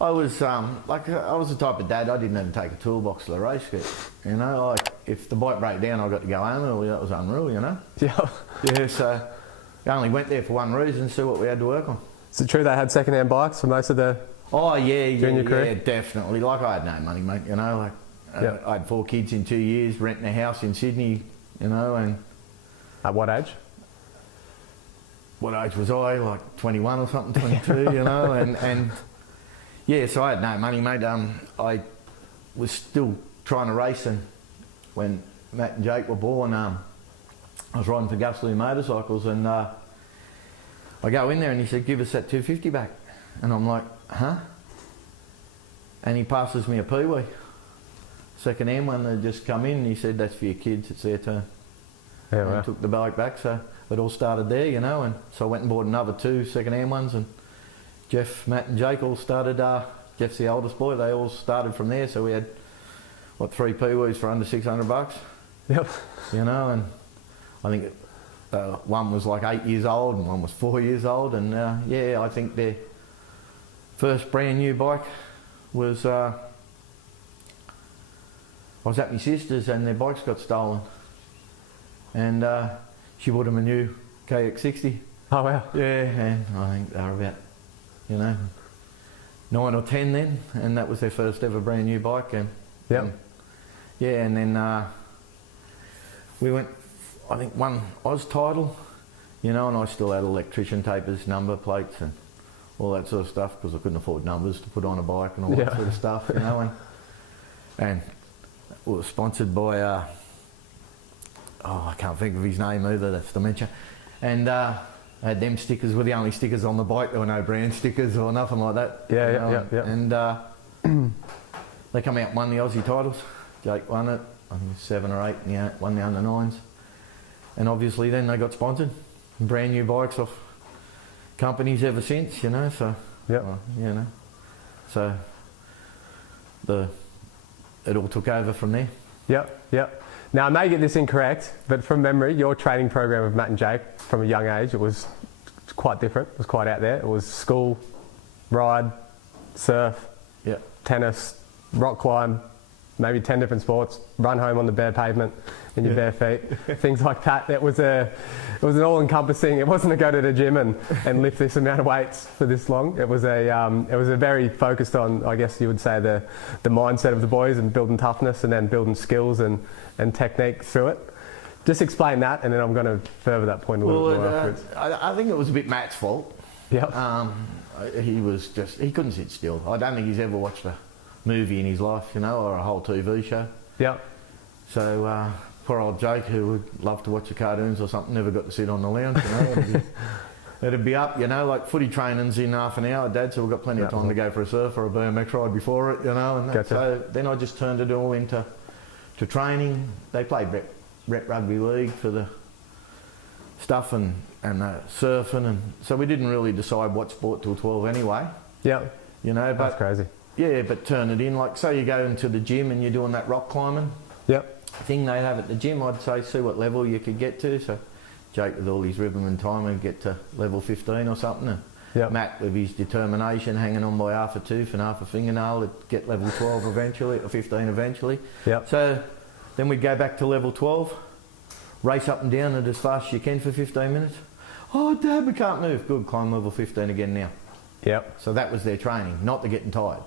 I was I was the type of dad, I didn't even take a toolbox to the race kit. You know, like if the bike broke down, I got to go home early. That was unreal, you know. Yeah. Yeah. So I only went there for one reason: see what we had to work on. Is it true they had second-hand bikes for most of the? Oh yeah, junior career? Yeah, definitely. Like I had no money, mate. You know, like I had 4 kids in 2 years, renting a house in Sydney. You know, and At what age? what age was I? Like 21 or something, 22. You know, and yeah, so I had no money, mate. I was still trying to race, and when Matt and Jake were born, I was riding for Gustley motorcycles, and I go in there and he said, "Give us that 250 back," and I'm like, "Huh?" And he passes me a Pee-wee, second-hand one that just come in, and he said, "That's for your kids. It's their turn." Yeah, And I right. took the bike back, so it all started there, you know, and so I went and bought another 2 second-hand ones, and Jeff, Matt and Jake all started, Jeff's the oldest boy, they all started from there, so we had, 3 Pee-wees for under $600, Yep. you know, and I think one was like 8 years old and one was 4 years old, and yeah, I think their first brand new bike was, I was at my sister's and their bikes got stolen, and she bought them a new KX60. Oh wow. Yeah, and I think they were about, 9 or 10 then, and that was their first ever brand new bike. And Yep. yeah, and then we went, I think one Oz title, and I still had electrician tapers, number plates, and all that sort of stuff because I couldn't afford numbers to put on a bike and all that sort of stuff, and we were sponsored by, I can't think of his name either, that's dementia, and I had them stickers were the only stickers on the bike. There were no brand stickers or nothing like that. Yeah. And they come out and won the Aussie titles. Jake won it, I think 7 or 8, and won the under 9s. And obviously then they got sponsored. Brand new bikes off companies ever since, so, Yep. so it all took over from there. Yep. Now, I may get this incorrect, but from memory, your training program with Matt and Jake from a young age, it was quite different. It was quite out there. It was school, ride, surf, tennis, rock climb, maybe 10 different sports, run home on the bare pavement in your bare feet, things like that. It was an all-encompassing. It wasn't a go to the gym and lift this amount of weights for this long. It was a very focused on, I guess you would say, the mindset of the boys and building toughness and then building skills and technique through it. Just explain that, and then I'm going to further that point a little bit more afterwards. I think it was a bit Matt's fault. Yep. He couldn't sit still. I don't think he's ever watched a movie in his life, or a whole TV show. Yep. So poor old Jake, who would love to watch the cartoons or something, never got to sit on the lounge. It'd be up, like footy training's in half an hour, Dad, so we've got plenty of time to go for a surf or a BMX ride before it, and Gotcha. so then I just turned it all into training. They played rep rugby league for the stuff and surfing, and so we didn't really decide what sport till 12 anyway. Yep. But that's crazy. Yeah, but turn it in. Like, say you go into the gym and you're doing that rock climbing thing they have at the gym, I'd say see what level you could get to. So Jake with all his rhythm and time would get to level 15 or something. And Matt with his determination, hanging on by half a tooth and half a fingernail, would get level 12 eventually, or 15 eventually. Yep. So then we'd go back to level 12, race up and down it as fast as you can for 15 minutes. Oh, Dad, we can't move. Good, climb level 15 again now. Yep. So that was their training, not the getting tired.